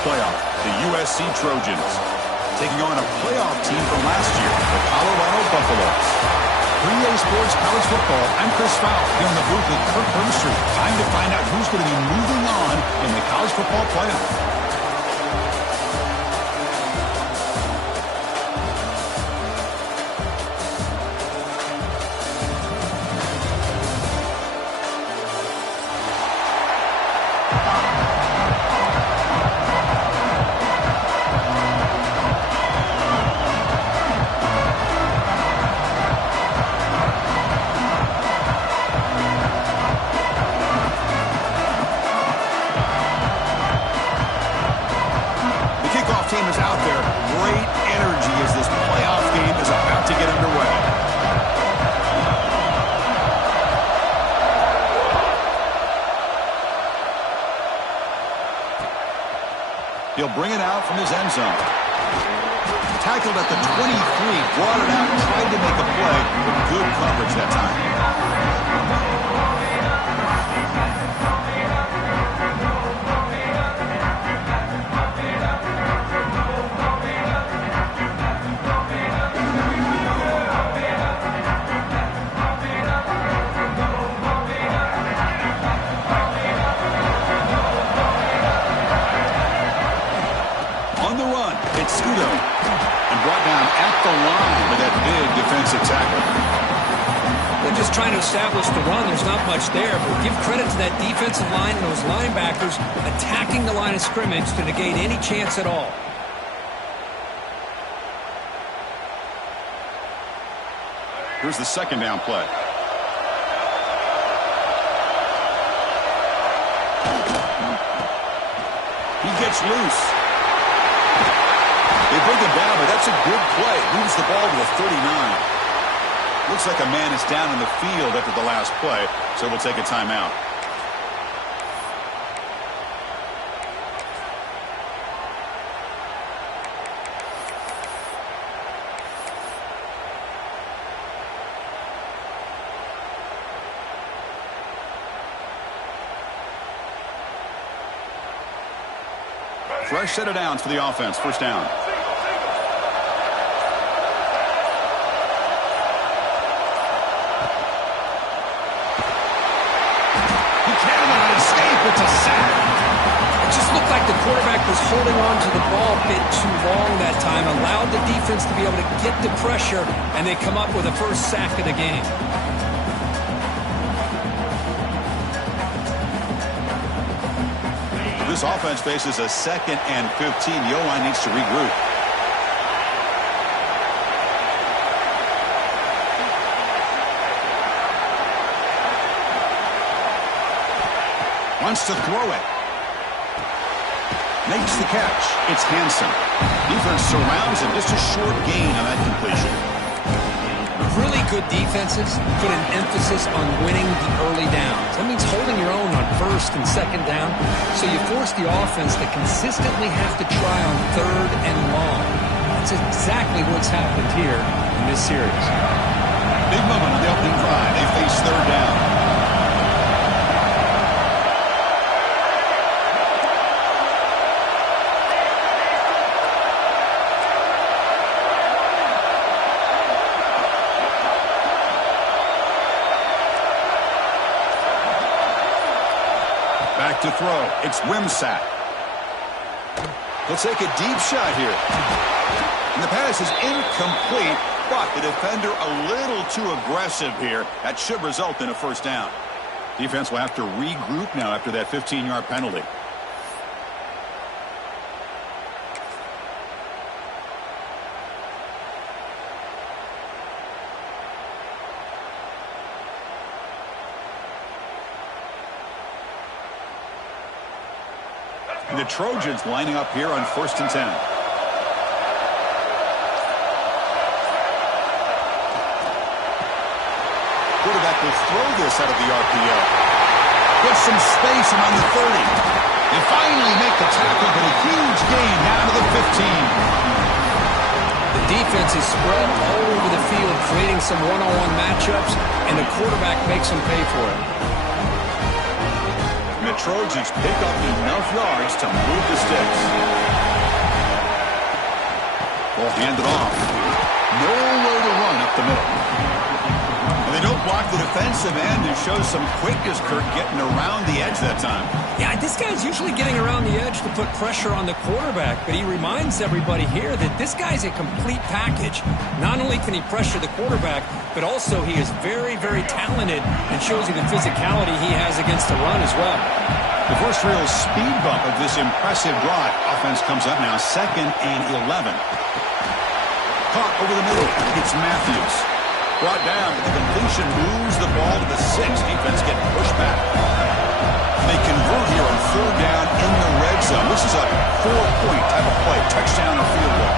playoff, the USC Trojans, taking on a playoff team from last year, the Colorado Buffaloes. For EA Sports College Football, I'm Chris Fowl here in the booth with Kirk Herbstreit. Time to find out who's going to be moving on in the college football playoff. Team is out there. Great energy as this playoff game is about to get underway. He'll bring it out from his end zone. Tackled at the 23, brought it out, tried to make a play, but good coverage that time. And brought down at the line with that big defensive tackle. They're just trying to establish the run. There's not much there, but give credit to that defensive line and those linebackers attacking the line of scrimmage to negate any chance at all. Here's the second down play. He gets loose. They bring him down, but that's a good play. Moves the ball to the 39. Looks like a man is down in the field after the last play, so we'll take a timeout. Fresh set of downs for the offense. First down. It's a sack. It just looked like the quarterback was holding on to the ball a bit too long that time, allowed the defense to be able to get the pressure, and they come up with the first sack of the game. This offense faces a 2nd and 15. The O-line needs to regroup. Wants to throw it. Makes the catch. It's Hansen. Defense surrounds him. Just a short gain on that completion. Really good defenses put an emphasis on winning the early downs. That means holding your own on 1st and 2nd down. So you force the offense to consistently have to try on 3rd and long. That's exactly what's happened here in this series. Big moment on the opening drive. They face 3rd down. Back to throw. It's Wimsatt. He'll take a deep shot here. And the pass is incomplete, but the defender a little too aggressive here. That should result in a first down. Defense will have to regroup now after that 15-yard penalty. The Trojans lining up here on 1st and 10. Quarterback will throw this out of the RPO. Gets some space around the 30. They finally make the tackle, but a huge gain down to the 15. The defense is spread all over the field, creating some one-on-one matchups, and the quarterback makes them pay for it. The Trojans pick up enough yards to move the sticks. Hand it off. Nowhere to run up the middle. And they don't block the defensive end and show some quickness, Kirk, getting around the edge that time. Yeah, this guy's usually getting around the edge to put pressure on the quarterback, but he reminds everybody here that this guy's a complete package. Not only can he pressure the quarterback, but also he is very, very talented and shows you the physicality he has against the run as well. The first real speed bump of this impressive drive. Offense comes up now, 2nd and 11. Caught over the middle. It's Matthews. Brought down. The completion moves the ball to the 6. Defense getting pushed back. They convert here on 3rd down in the red zone. This is a 4-point type of play. Touchdown or field goal.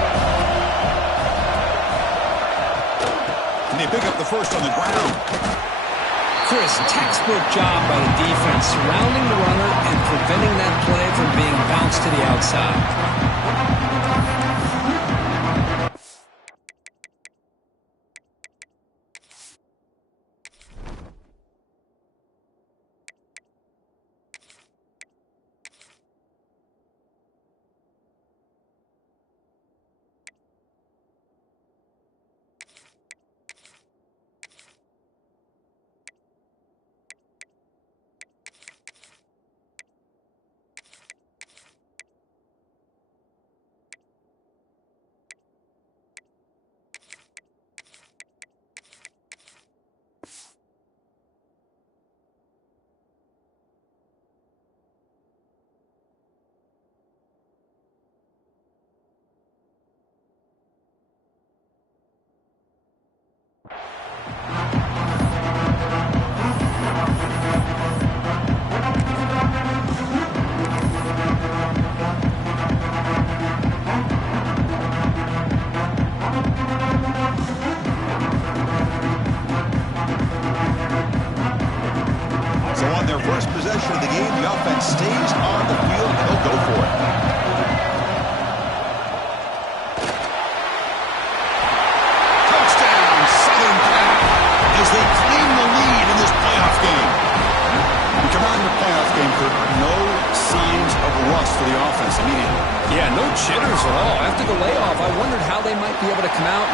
And they pick up the first on the ground. Chris, textbook job by the defense surrounding the runner and preventing that play from being bounced to the outside.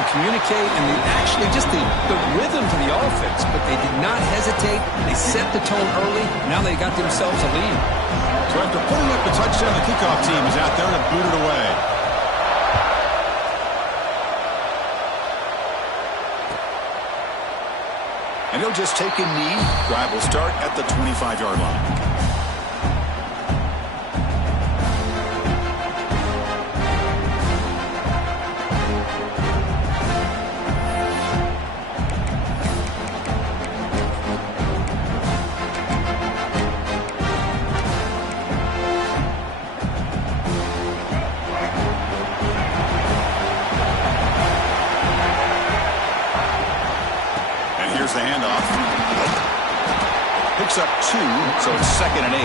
Communicate and actually just the rhythm to the offense, but they did not hesitate. They set the tone early. Now they got themselves a lead. So after putting up the touchdown, the kickoff team is out there to boot it away. And he'll just take a knee. Drive will start at the 25-yard line. The handoff. Picks up 2, so it's 2nd and 8.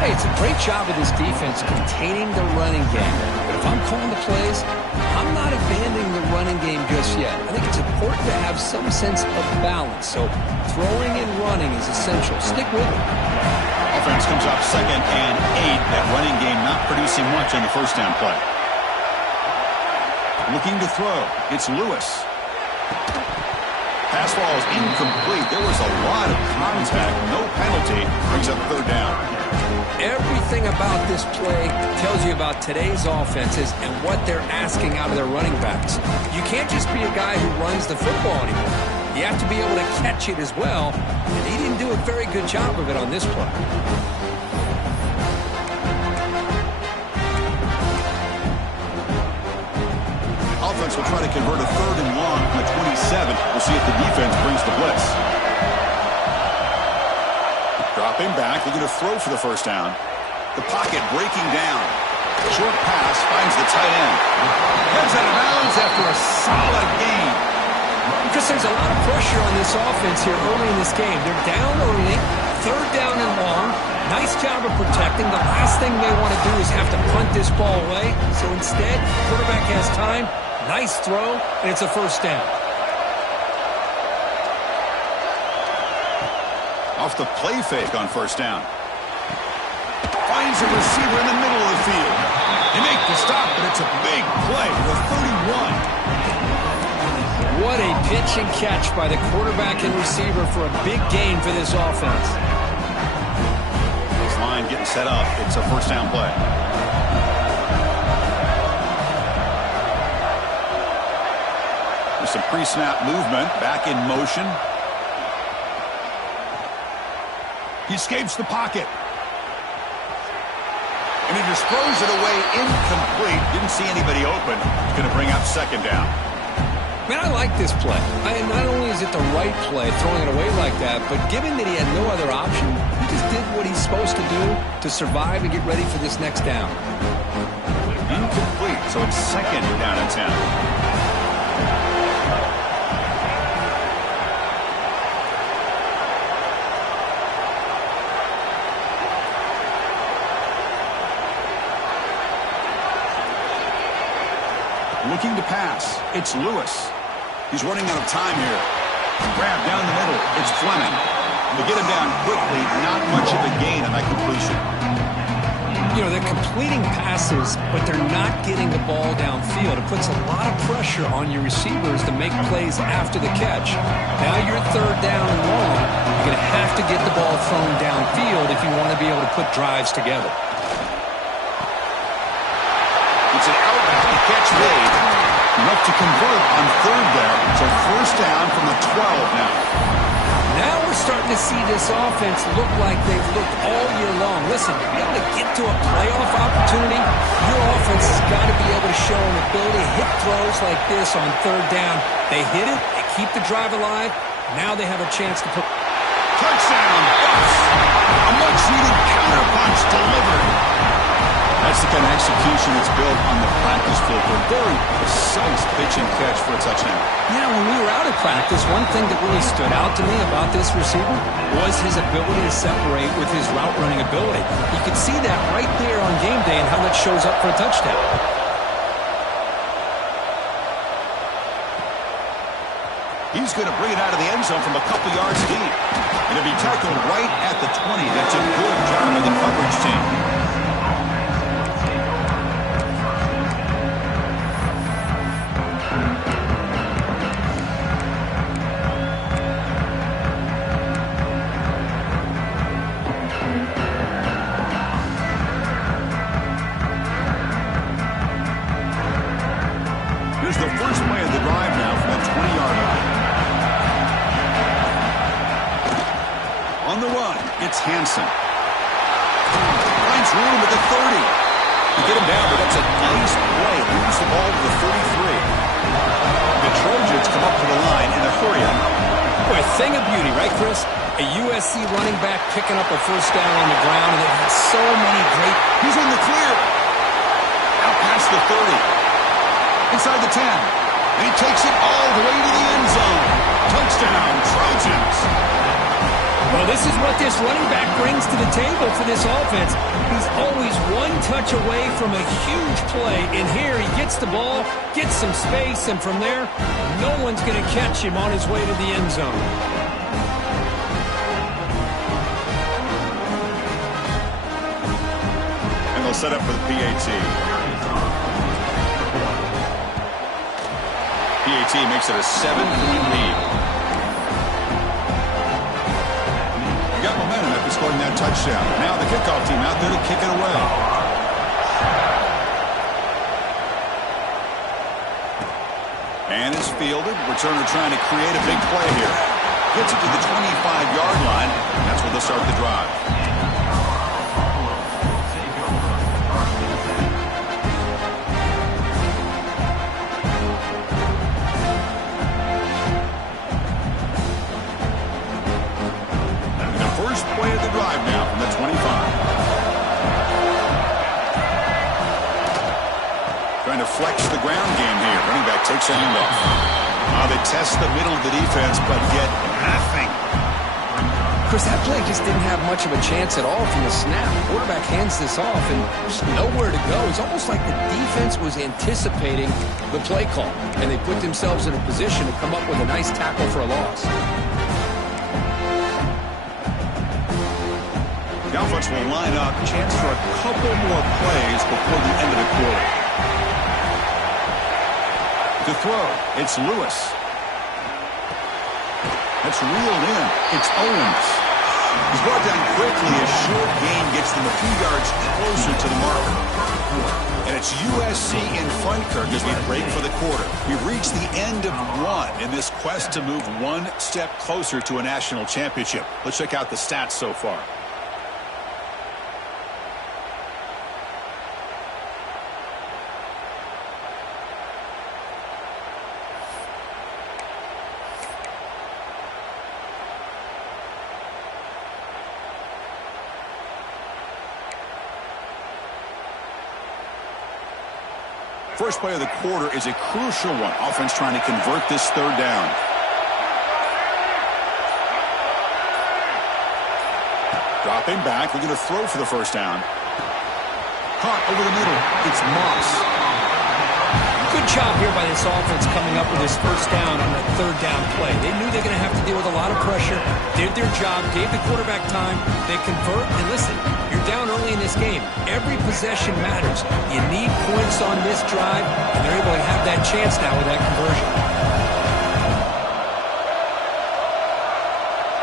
Hey, it's a great job of this defense containing the running game. But if I'm calling the plays, I'm not abandoning the running game just yet. I think it's important to have some sense of balance. So throwing and running is essential. Stick with it. Offense comes up 2nd and 8. That running game not producing much on the first down play. Looking to throw. It's Lewis. Pass ball is incomplete. There was a lot of contact. No penalty. Brings up 3rd down. Everything about this play tells you about today's offenses and what they're asking out of their running backs. You can't just be a guy who runs the football anymore. You have to be able to catch it as well, and he didn't do a very good job of it on this play. Offense will try to convert a 3rd and long from the 27. We'll see if the defense brings the blitz. Dropping back, looking to throw for the first down. The pocket breaking down. Short pass finds the tight end. Heads out of bounds after a solid gain. Chris, there's a lot of pressure on this offense here early in this game. They're down early, 3rd down and long. Nice job of protecting. The last thing they want to do is have to punt this ball away. So instead, quarterback has time. Nice throw, and it's a first down. Off the play fake on first down. Finds a receiver in the middle of the field. They make the stop, but it's a big play with What a pitch and catch by the quarterback and receiver for a big gain for this offense. This line getting set up. It's a first down play. There's some pre-snap movement. Back in motion. He escapes the pocket. And he just throws it away incomplete. Didn't see anybody open. He's going to bring up second down. Man, I like this play. Not only is it the right play, throwing it away like that, but given that he had no other option, he just did what he's supposed to do to survive and get ready for this next down. Incomplete, so it's second down and 10. Looking to pass. It's Lewis. He's running out of time here. Grab down the middle. It's Fleming. They get him down quickly. Not much of a gain on that completion. You know, they're completing passes, but they're not getting the ball downfield. It puts a lot of pressure on your receivers to make plays after the catch. Now you're third down and long. You're going to have to get the ball thrown downfield if you want to be able to put drives together. It's an out-route catch made. Enough to convert on third there. So first down from the 12 now. Now we're starting to see this offense look like they've looked all year long. Listen, to be able to get to a playoff opportunity, your offense has got to be able to show an ability to hit throws like this on third down. They hit it, they keep the drive alive. Now they have a chance to put... Touchdown! A much-needed counterpunch delivered. That's the kind of execution that's built on the practice field. A very precise pitch and catch for a touchdown. You know, when we were out of practice, one thing that really stood out to me about this receiver was his ability to separate with his route running ability. You could see that right there on game day and how that shows up for a touchdown. He's going to bring it out of the end zone from a couple yards deep. And it'll be tackled right at the 20. That's a good job of the coverage team. Here's the first play of the drive now from that 20-yard line. On the run, it's Hansen. Finds room at the 30. To get him down, but that's a nice play. Moves the ball to the 33. The Trojans come up to the line in a hurry up. Boy, a thing of beauty, right, Chris? A USC running back picking up a first down on the ground, and they've had so many great... He's in the clear. Out past the 30. Inside the 10. And he takes it all the way to the end zone. Touchdown, Trojans. Well, this is what this running back brings to the table for this offense. He's always one touch away from a huge play. And here he gets the ball, gets some space, and from there, no one's going to catch him on his way to the end zone. And they'll set up for the PAT. PAT makes it a 7-point lead. You got momentum after scoring that touchdown. Now the kickoff team out there to kick it away. And it's fielded. Returner trying to create a big play here. Gets it to the 25-yard line. That's where they'll start the drive. First play of the drive now from the 25. Trying to flex the ground game here. Running back takes a handoff. They test the middle of the defense, but get nothing. Chris, that play just didn't have much of a chance at all from the snap. The quarterback hands this off, and there's nowhere to go. It's almost like the defense was anticipating the play call, and they put themselves in a position to come up with a nice tackle for a loss. The offense will line up. Chance for a couple more plays before the end of the quarter. To throw, it's Lewis. That's reeled in. It's Owens. He's brought down quickly. A short gain gets them a few yards closer to the marker. And it's USC in front, Kirk, as we break for the quarter. We've reached the end of one in this quest to move one step closer to a national championship. Let's check out the stats so far. First play of the quarter is a crucial one. Offense trying to convert this third down. Dropping back, looking to throw for the first down. Caught over the middle. It's Moss. Good job here by this offense coming up with this first down on that third down play. They knew they were going to have to deal with a lot of pressure, did their job, gave the quarterback time, they convert, and listen, you're down early in this game. Every possession matters. You need points on this drive, and they're able to have that chance now with that conversion.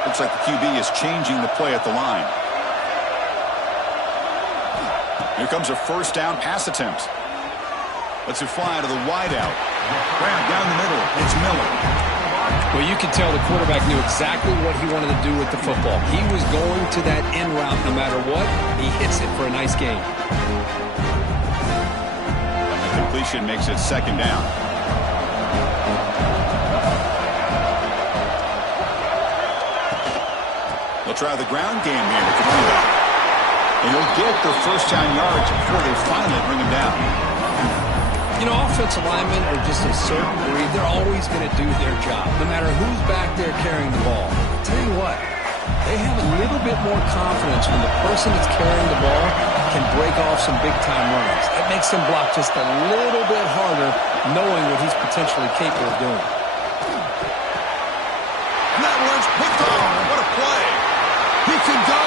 Looks like the QB is changing the play at the line. Here comes a first down pass attempt. Lets it fly to the wideout. Grab down the middle. It's Miller. Well, you can tell the quarterback knew exactly what he wanted to do with the football. He was going to that end route no matter what. He hits it for a nice gain. The completion makes it second down. They'll try the ground game here with the quarterback. And he'll get the first down yards before they finally bring him down. You know, offensive linemen are just a certain breed. They're always going to do their job, no matter who's back there carrying the ball. I'll tell you what, they have a little bit more confidence when the person that's carrying the ball can break off some big-time runs. It makes them block just a little bit harder, knowing what he's potentially capable of doing. And that one's picked off. What a play. He can go.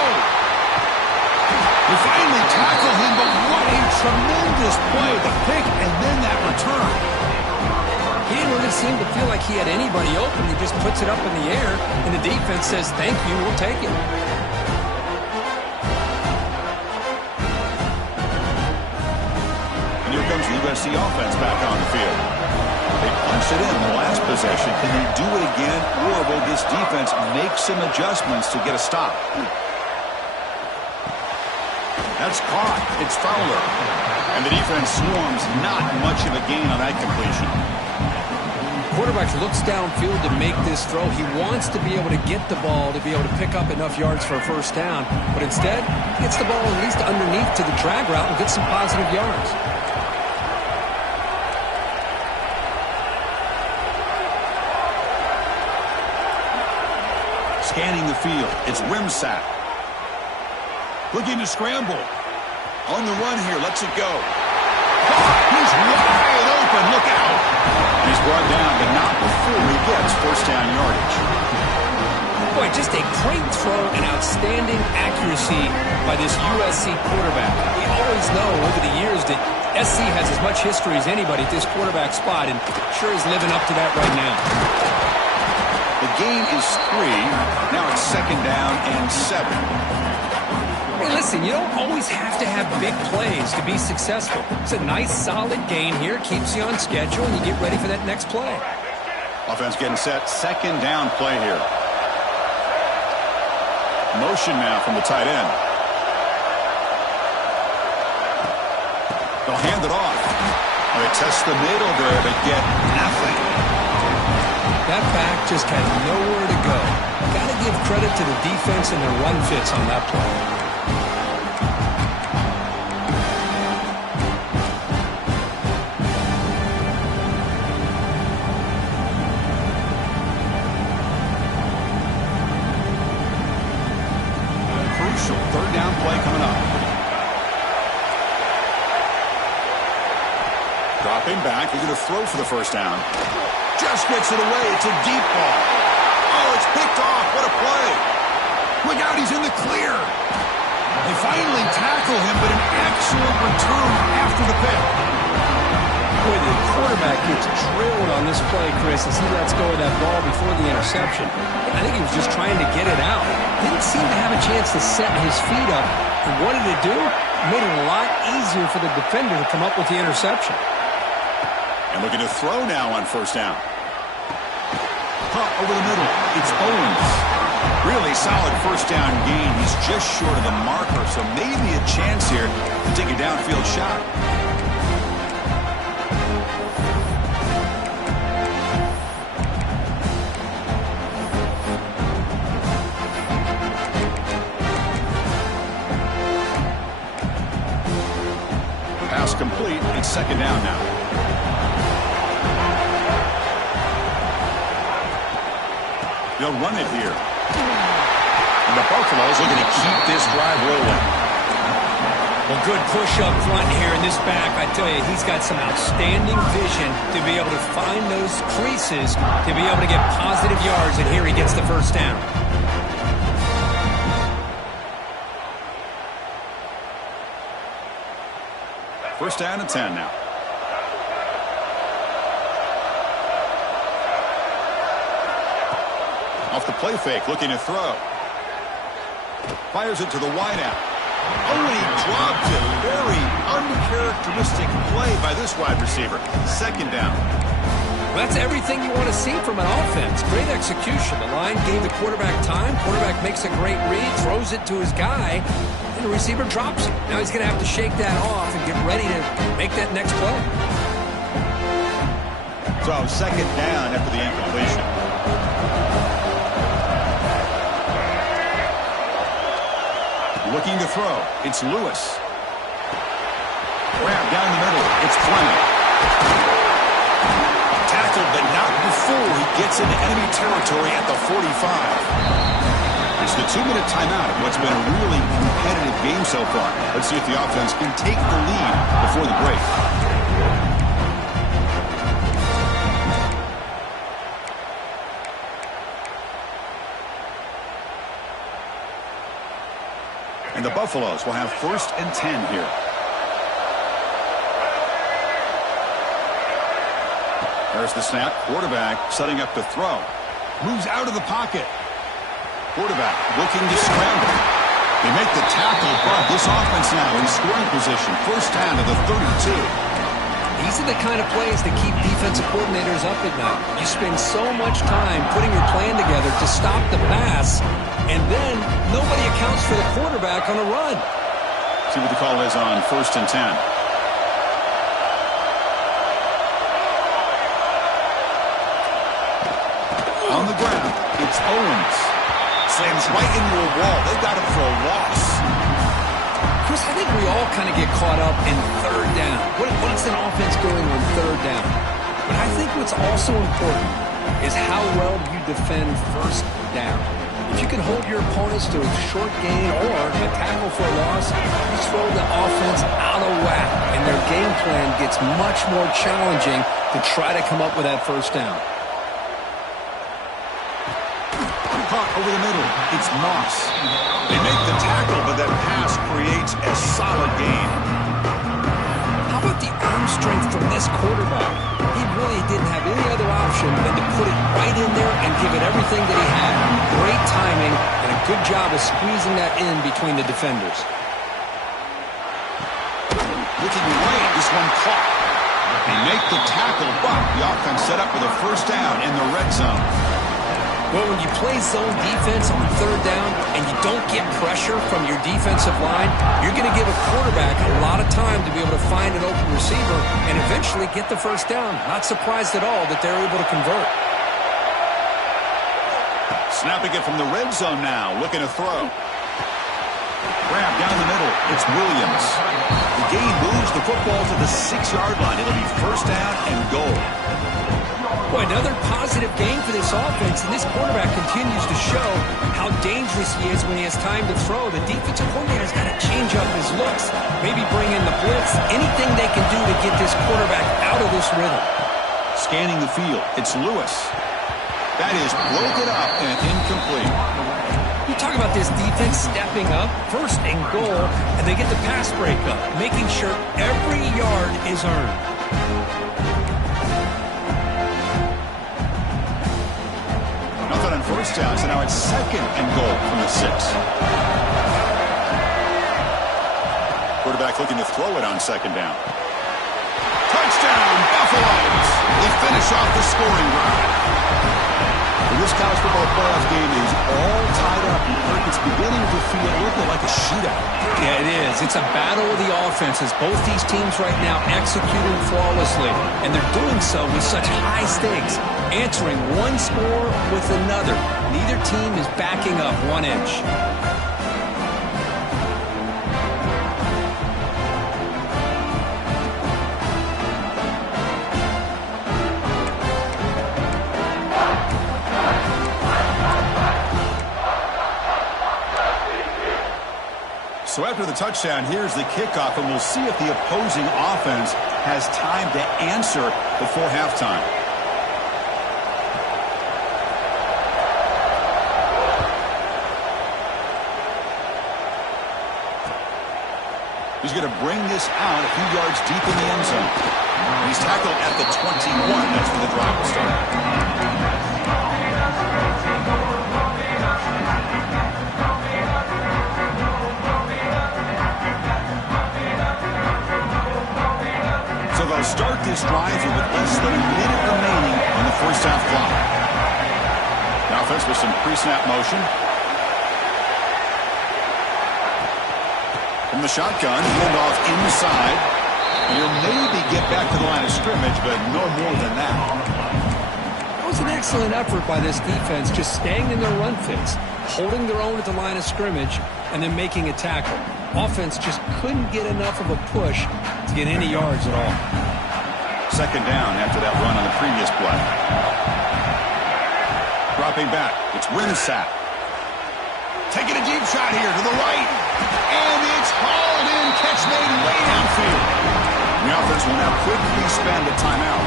They finally tackle him, but what a tremendous play. The pick and then that return. He didn't really seem to feel like he had anybody open. He just puts it up in the air, and the defense says, thank you, we'll take it. And here comes the USC offense back on the field. They punched it in the last possession. Can they do it again, or will this defense make some adjustments to get a stop? That's caught. It's Fowler. And the defense swarms. Not much of a gain on that completion. Quarterback looks downfield to make this throw. He wants to be able to get the ball to be able to pick up enough yards for a first down. But instead, he gets the ball at least underneath to the drag route and gets some positive yards. Scanning the field. It's Wimsatt. Looking to scramble. On the run here. Lets it go. He's wide open. Look out. And he's brought down, but not before he gets first down yardage. Boy, just a great throw and outstanding accuracy by this USC quarterback. We always know over the years that SC has as much history as anybody at this quarterback spot, and sure is living up to that right now. The gain is 3. Now it's second down and 7. Hey, listen, you don't always have to have big plays to be successful. It's a nice, solid gain here. Keeps you on schedule, and you get ready for that next play. Offense getting set. Second down play here. Motion now from the tight end. They'll hand it off. They test the middle there, but get nothing. That back just had nowhere to go. Got to give credit to the defense and their run fits on that play. Third down play coming up. Dropping back. He's going to throw for the first down. Just gets it away. It's a deep ball. Oh, it's picked off. What a play. Look out. He's in the clear. They finally tackle him, but an excellent return after the pick. Boy, the quarterback quarterback gets drilled on this play, Chris, as he lets go of that ball before the interception. I think he was just trying to get it out. Didn't seem to have a chance to set his feet up. And what did it do? It made it a lot easier for the defender to come up with the interception. And looking to throw now on first down. Caught over the middle. It's Owens. Really solid first down gain. He's just short of the marker, so maybe a chance here to take a downfield shot. Pass complete. It's second down now. They'll run it here. And the Buffaloes looking to keep this drive rolling. Well, good push up front here in this back. I tell you, he's got some outstanding vision to be able to find those creases, to be able to get positive yards, and here he gets the first down. First down and 10 now. Off the play fake, looking to throw. Fires it to the wideout. Oh, he dropped it. Very uncharacteristic play by this wide receiver. Second down. Well, that's everything you want to see from an offense. Great execution. The line gave the quarterback time. Quarterback makes a great read, throws it to his guy, and the receiver drops it. Now he's going to have to shake that off and get ready to make that next play. So second down after the incompletion. Looking to throw. It's Lewis. Grab down the middle. It's Fleming. Tackled, but not before he gets into enemy territory at the 45. It's the 2-minute timeout of what's been a really competitive game so far. Let's see if the offense can take the lead before the break. And the Buffaloes will have first and 10 here. There's the snap. Quarterback setting up to throw. Moves out of the pocket. Quarterback looking to scramble. They make the tackle, but this offense now in scoring position. First down to the 32. These are the kind of plays that keep defensive coordinators up at night. You spend so much time putting your plan together to stop the pass, and then nobody accounts for the quarterback on a run. See what the call is on first and 10. On the ground, it's Owens. Slams right into a wall. They've got him for a loss. Chris, I think we all kind of get caught up in third down. What's an offense doing on third down? But I think what's also important is how well you defend first down. If you can hold your opponents to a short gain or a tackle for a loss, you throw the offense out of whack, and their game plan gets much more challenging to try to come up with that first down. Caught over the middle. It's Moss. They make the tackle, but that pass creates a solid gain. How about the arm strength from this quarterback? He really didn't have any other option than to put it right in there and give it everything that he had. Great timing and a good job of squeezing that in between the defenders. Looking right, this one caught. They make the tackle, but the offense set up with a first down in the red zone. Well, when you play zone defense on third down and you don't get pressure from your defensive line, you're going to give a quarterback a lot of time to be able to find an open receiver and eventually get the first down. Not surprised at all that they're able to convert. Snapping it from the red zone now, looking to throw. Grab down the middle. It's Williams. The gain moves the football to the 6-yard line. It'll be first down and goal. Boy, another positive game for this offense, and this quarterback continues to show how dangerous he is when he has time to throw. The defensive coordinator's got to change up his looks, maybe bring in the blitz, anything they can do to get this quarterback out of this rhythm. Scanning the field, it's Lewis. That is broken up and incomplete. You talk about this defense stepping up, first and goal, and they get the pass breakup, making sure every yard is earned. down. So now it's 2nd and goal from the 6. Quarterback looking to throw it on 2nd down. Touchdown, Buffaloes! They finish off the scoring drive. This college football playoff game is all tied up. It's beginning to feel a little bit like a shootout. Yeah, it is. It's a battle of the offenses. Both these teams right now executing flawlessly, and they're doing so with such high stakes, answering one score with another. Neither team is backing up 1 inch. So after the touchdown, here's the kickoff, and we'll see if the opposing offense has time to answer before halftime. He's going to bring this out a few yards deep in the end zone. He's tackled at the 21. That's where the drive will start. So they'll start this drive here with less than a minute remaining on the first half clock. The offense with some pre-snap motion. From the shotgun, handoff inside. He'll maybe get back to the line of scrimmage, but no more than that. That was an excellent effort by this defense, just staying in their run fits, holding their own at the line of scrimmage, and then making a tackle. Offense just couldn't get enough of a push to get any yards at all. 2nd down after that run on the previous play. Dropping back, it's Wimsatt. Taking a deep shot here to the right. And it's hauled in, catch made way downfield. The offense will now quickly spend a timeout.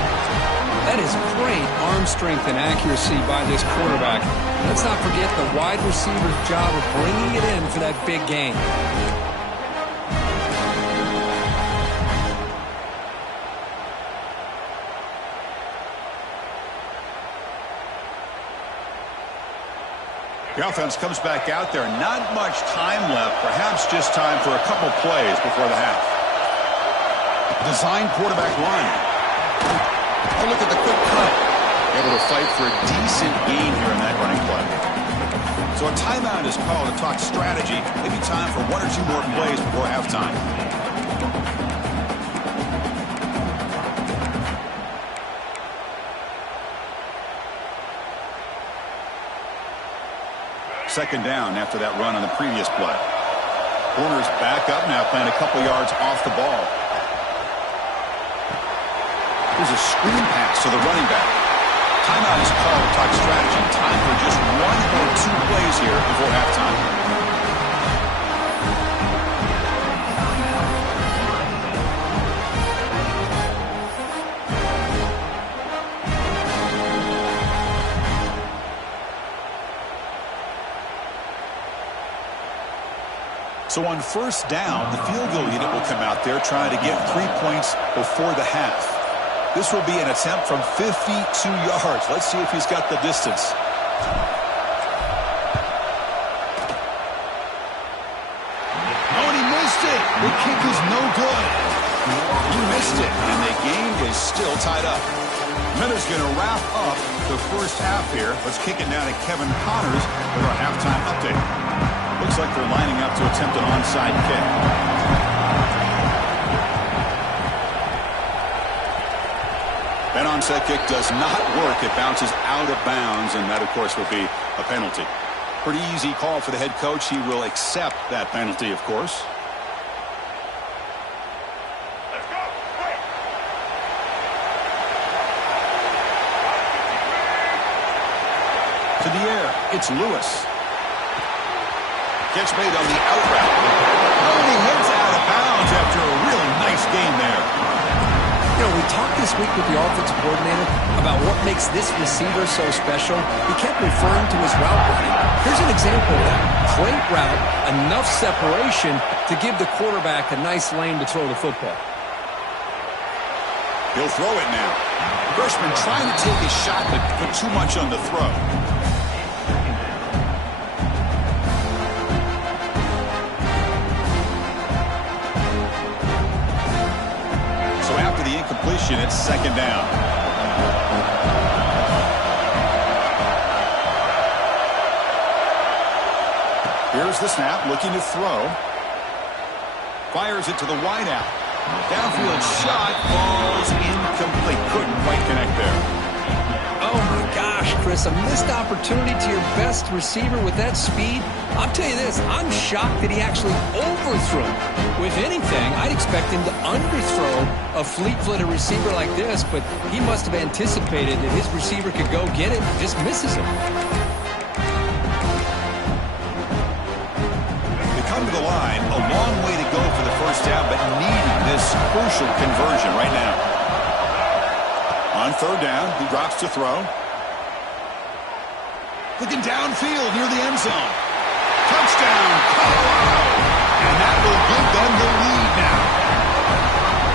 That is great arm strength and accuracy by this quarterback. Let's not forget the wide receiver's job of bringing it in for that big gain. The offense comes back out there. Not much time left. Perhaps just time for a couple plays before the half. Design quarterback run. Oh, look at the quick cut. Able to fight for a decent gain here in that running play. So a timeout is called to talk strategy. Maybe time for 1 or 2 more plays before halftime. Second down after that run on the previous play. Corners back up now, playing a couple yards off the ball. There's a screen pass to the running back. Timeout is called to talk strategy. Time for just 1 or 2 plays here before halftime. So on first down, the field goal unit will come out there trying to get 3 points before the half. This will be an attempt from 52 yards. Let's see if he's got the distance. Oh, and he missed it. The kick is no good. He missed it, and the game is still tied up. Minter's going to wrap up the first half here. Let's kick it down to Kevin Connors with our halftime update. Looks like they're lining up to attempt an onside kick. That onside kick does not work. It bounces out of bounds, and that, of course, will be a penalty. Pretty easy call for the head coach. He will accept that penalty, of course. To the air, it's Lewis. Catch made on the out route. Oh, and he heads out of bounds after a really nice game there. You know, we talked this week with the offensive coordinator about what makes this receiver so special. He kept referring to his route running. Here's an example of that. Great route, enough separation to give the quarterback a nice lane to throw the football. He'll throw it now. Freshman trying to take a shot, but put too much on the throw. the incompletion. It's second down. Here's the snap, looking to throw. Fires it to the wideout. Downfield shot falls incomplete. Couldn't quite connect there. Oh, my gosh, Chris, a missed opportunity to your best receiver with that speed. I'll tell you this, I'm shocked that he actually overthrew. With anything, I'd expect him to underthrow a fleet-footed receiver like this, but he must have anticipated that his receiver could go get it and just misses him. They come to the line, a long way to go for the first down, but needing this crucial conversion right now. On third down, he drops to throw. Looking downfield near the end zone. Touchdown, Colorado! And that will give them the lead now.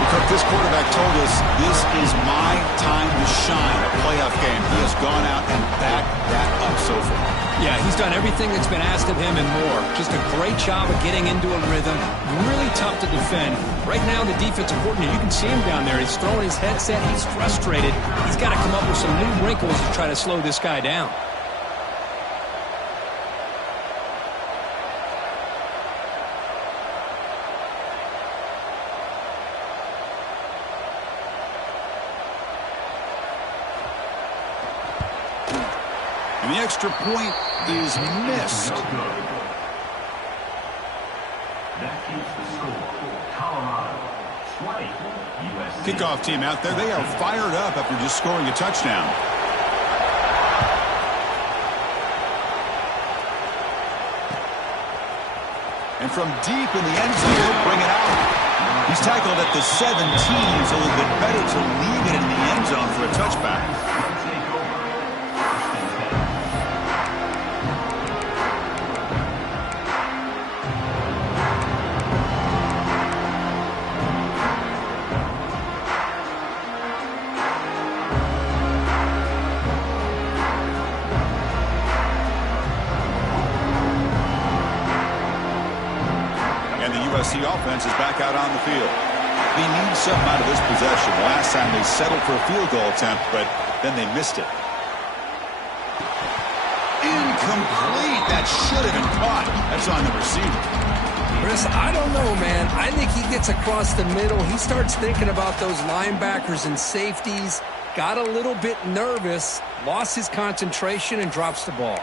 Because this quarterback told us this is my time to shine, a playoff game. He has gone out and backed that up so far. Yeah, he's done everything that's been asked of him and more. Just a great job of getting into a rhythm. Really tough to defend. Right now, the defensive coordinator, you can see him down there. He's throwing his headset. He's frustrated. He's got to come up with some new wrinkles to try to slow this guy down. And the extra point is missed. That keeps the score. Colorado 20, USC. Kickoff team out there. They are fired up after just scoring a touchdown. And from deep in the end zone, he'll bring it out. He's tackled at the 17, so a little bit better to leave it in the end zone for a touchback. USC offense is back out on the field. They need something out of this possession. Last time they settled for a field goal attempt, but then they missed it. Incomplete. That should have been caught. That's on the receiver. Chris, I don't know, man. I think he gets across the middle. He starts thinking about those linebackers and safeties. Got a little bit nervous, lost his concentration, and drops the ball.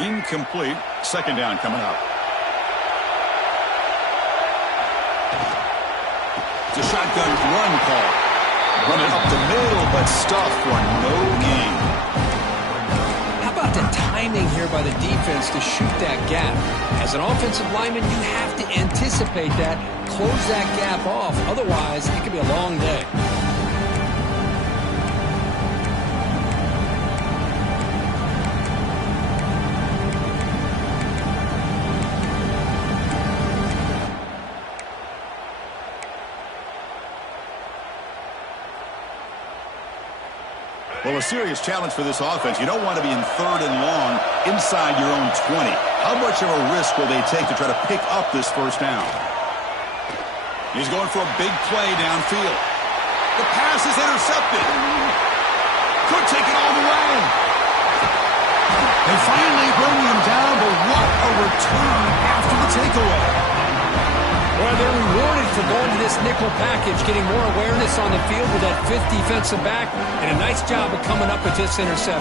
Incomplete. Second down coming up. It's a shotgun run call. Run it up the middle, but stuffed for no gain. How about the timing here by the defense to shoot that gap? As an offensive lineman, you have to anticipate that, close that gap off. Otherwise, it could be a long day. Well, a serious challenge for this offense. You don't want to be in third and long inside your own 20. How much of a risk will they take to try to pick up this first down? He's going for a big play downfield. The pass is intercepted. Could take it all the way. They finally bring him down, but what a return after the takeaway. Well, they're rewarded for going to this nickel package, getting more awareness on the field with that fifth defensive back, and a nice job of coming up with this interception.